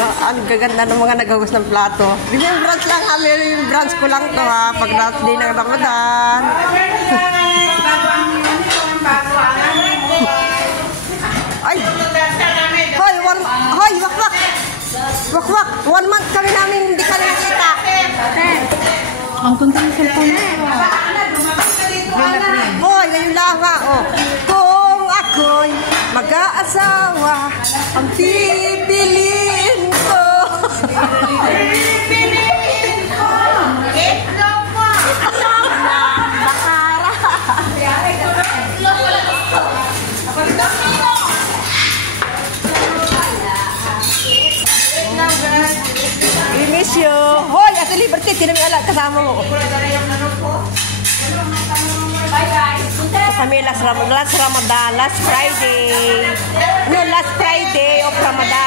Ang gaganda ng mga naghugas ng plato. Remembrance lang ha, remembrance ko lang to ha. Pag last day ng Ramadan. Ay! Hoy! Hoy! Wakwak! Wakwak! 1 month kami namin hindi kami nakita. Ang ganda ng cellphone na. Hoy! Ngayon lang ha. Oh. Kung ako'y mag-aasawa, ang pipiliin ko. Pipiliin ko. Itlog mo. Bakara. We miss you. Hoy, Ate Liberty, tinamiala kasama mo. Kami last Ramadan, last Friday. No, last Friday of Ramadan.